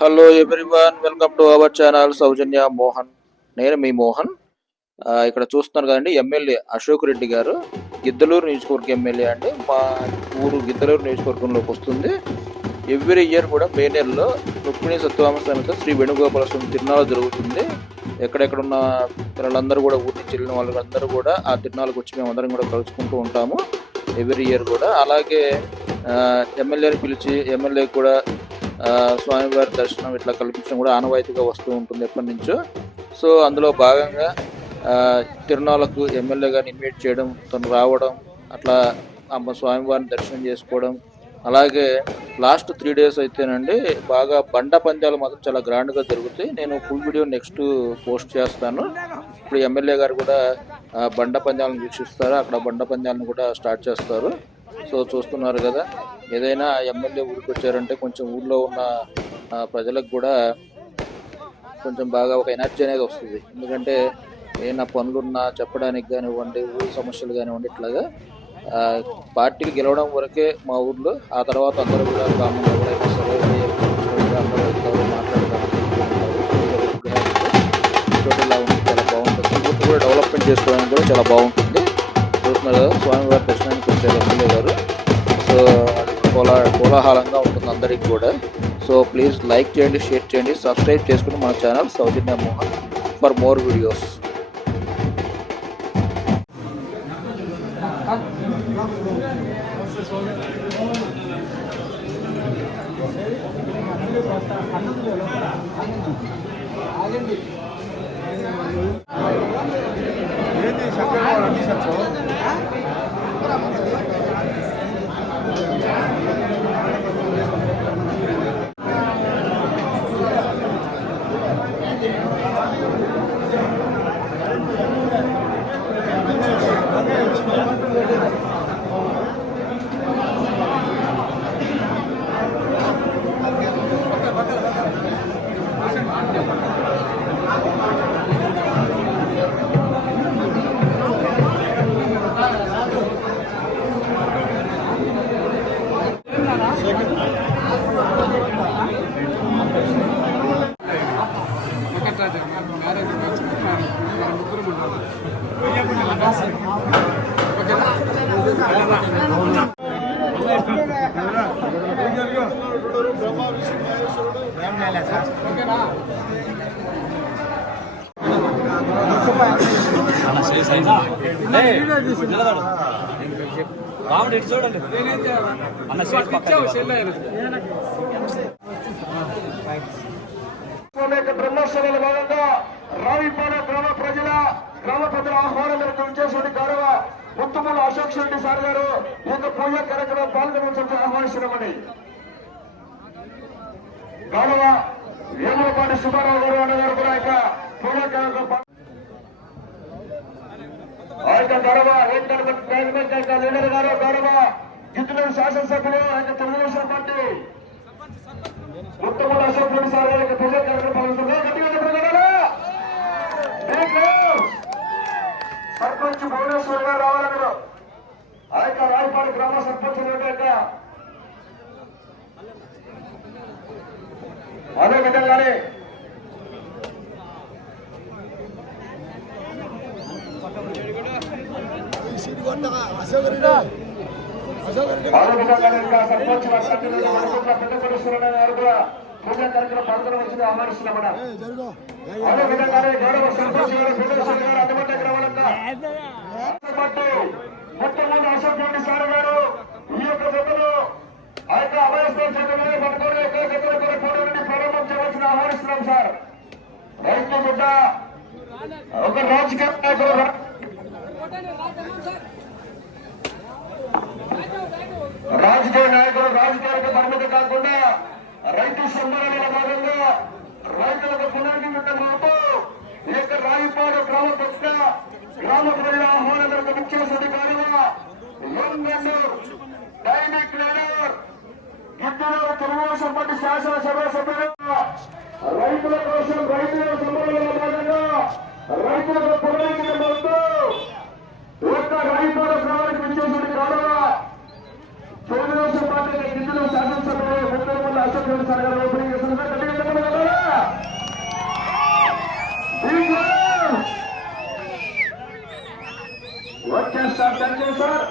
Hello everyone welcome to our channel Soujanya Mohan నేను మీ మోహన్. ఇక్కడ చూస్తున్నారు కదండి ఎమ్మెల్యే అశోక్ రెడ్డి గారు. గిద్దలూరు నియోజకవర్గం ఎమ్మెల్యే అండి. మా ఊరు గిద్దలూరు నియోజకవర్గంలోకి వస్తుంది. ఎవ్రీ ఇయర్ కూడా మే నెలలో రుక్మిణి సత్యవామ సమేత శ్రీ వేణుగోపాల స్వామి తిరునాళ జరుగుతుంది. ఎక్కడెక్కడ ఉన్న పిల్లలందరూ కూడా ఊరి నుంచి వెళ్ళిన వాళ్ళందరూ కూడా ఆ తిరునాళ్ళకి వచ్చి మేము అందరం కూడా కలుసుకుంటూ ఉంటాము. ఎవ్రీ ఇయర్ కూడా. అలాగే ఎమ్మెల్యేని పిలిచి ఎమ్మెల్యే కూడా స్వామివారి దర్శనం ఇట్లా కల్పించడం కూడా ఆనవాయితీగా వస్తూ ఉంటుంది ఎప్పటి నుంచో. సో అందులో భాగంగా తిరునాళ్ళకు ఎమ్మెల్యే గారిని ఇన్వైట్ చేయడం తను రావడం అట్లా అమ్మ స్వామివారిని దర్శనం చేసుకోవడం అలాగే లాస్ట్ త్రీ డేస్ అయితేనండి బాగా బండ పందాలు మాత్రం చాలా గ్రాండ్గా జరుగుతాయి. నేను ఫుల్ వీడియో నెక్స్ట్ పోస్ట్ చేస్తాను. ఇప్పుడు ఎమ్మెల్యే గారు కూడా బండ పందాలను వీక్షిస్తారు. అక్కడ బండ పందాలను కూడా స్టార్ట్ చేస్తారు. సో చూస్తున్నారు కదా. ఏదైనా ఎమ్మెల్యే ఊరికి వచ్చారంటే కొంచెం ఊళ్ళో ఉన్న ప్రజలకు కూడా కొంచెం బాగా ఒక ఎనర్జీ అనేది వస్తుంది. ఎందుకంటే ఏమైనా పనులున్నా చెప్పడానికి కానివ్వండి ఊరి సమస్యలు కానివ్వండి ఇట్లాగా పార్టీకి గెలవడం వరకే మా ఊర్లో ఆ తర్వాత అందరూ కూడా కామన్ ఎవరైనా సరే అందరూ వెళ్తారు చాలా బాగుంటుంది. ఊరికి కూడా డెవలప్మెంట్ చేసుకోవడానికి కూడా చాలా బాగుంటుంది. చూస్తున్నారు కదా స్వామివారి దర్శనానికి వచ్చారు ఎమ్మెల్యే గారు. సో కోలా కోలాహలంగా ఉంటుంది అందరికి కూడా. సో ప్లీజ్ లైక్ చేయండి షేర్ చేయండి సబ్స్క్రైబ్ చేసుకుని మన channel Soujanya Mohan for more videos Ramudu చూడండి. అన్న బ్రహ్మోత్సవాల భాగంగా రావిపాడ గ్రామ ప్రజల గ్రామ ప్రజల ఆహ్వానం మేరకు విచ్చేసిన గౌరవ ముత్తుమల అశోక్ రెడ్డి సార్ గారు ఈ యొక్క పూజా కార్యక్రమం పాల్గొనవలసి ఆహ్వానిస్తున్నామని గౌరవ వేములపాటి సుబ్బారావు గారు అన్నగారు కూడా యొక్క పూజా ఆ యొక్క గౌరవ లీడర్ గారు గౌరవ గిద్దలూరు శాసనసభ్యులు ఆయన తెలుగుదేశం పార్టీ ఉత్తమ అశోక్ రెడ్డి సార్ గారి యొక్క సర్పంచ్ భువనేశ్వర్ గారు రావాలన్నారు ఆ యొక్క రాయపాడు గ్రామ సర్పంచ్ యొక్క అదే విధంగానే అదే విధంగానే ఇంకా సర్పంచ్ వర్షాలు అనుకుంటున్న పెద్ద పరిశ్రమ గారు కూడా పూజా కార్యక్రమం పాల్గొనవలసింది ఆహ్వానిస్తున్నామన్నా అదే విధంగానే గౌరవ సర్పంచ్ గారు పెద్దశ్వరి గారు రావాలన్నా పాటు మొట్టమొదటి అశోక్ రెడ్డి సార్ గారు ఈ యొక్క చేస్తున్నాం సార్. రైతు బిడ్డ ఒక రాజకీయ నాయకులు రాజకీయ నాయకులు రాజకీయాలకు పరిమితి కాకుండా రైతు సంఘాల భాగంగా రైతులకు పునర్నిర్మితం అవుతూ ఈ యొక్క రాయిపాడు గ్రామ పక్ష గ్రామ ప్రజల ఆహ్వానం మేరకు ముఖ్యమంత్రి గారుగా యంగ్ అండ్ డైనమిక్ లీడర్ గిద్దరు తెలుగుదేశం పార్టీ శాసనసభ సభ్యులుగా రైతుల కోసం రైతుల సంబరాల భాగంగా రైతులకు పునర్నిర్మితం అవుతూ ఈ యొక్క రాయిపాడు గ్రామానికి విచ్చేసిన గౌరవ తెలుగుదేశం పార్టీ గిద్దరు శాసనసభలో ముఖ్యమంత్రి అశోక్ రెడ్డి సార్ గారు ఓపెనింగ్ చేస్తున్నారు గట్టిగా చెప్పండి. Sir thank you sir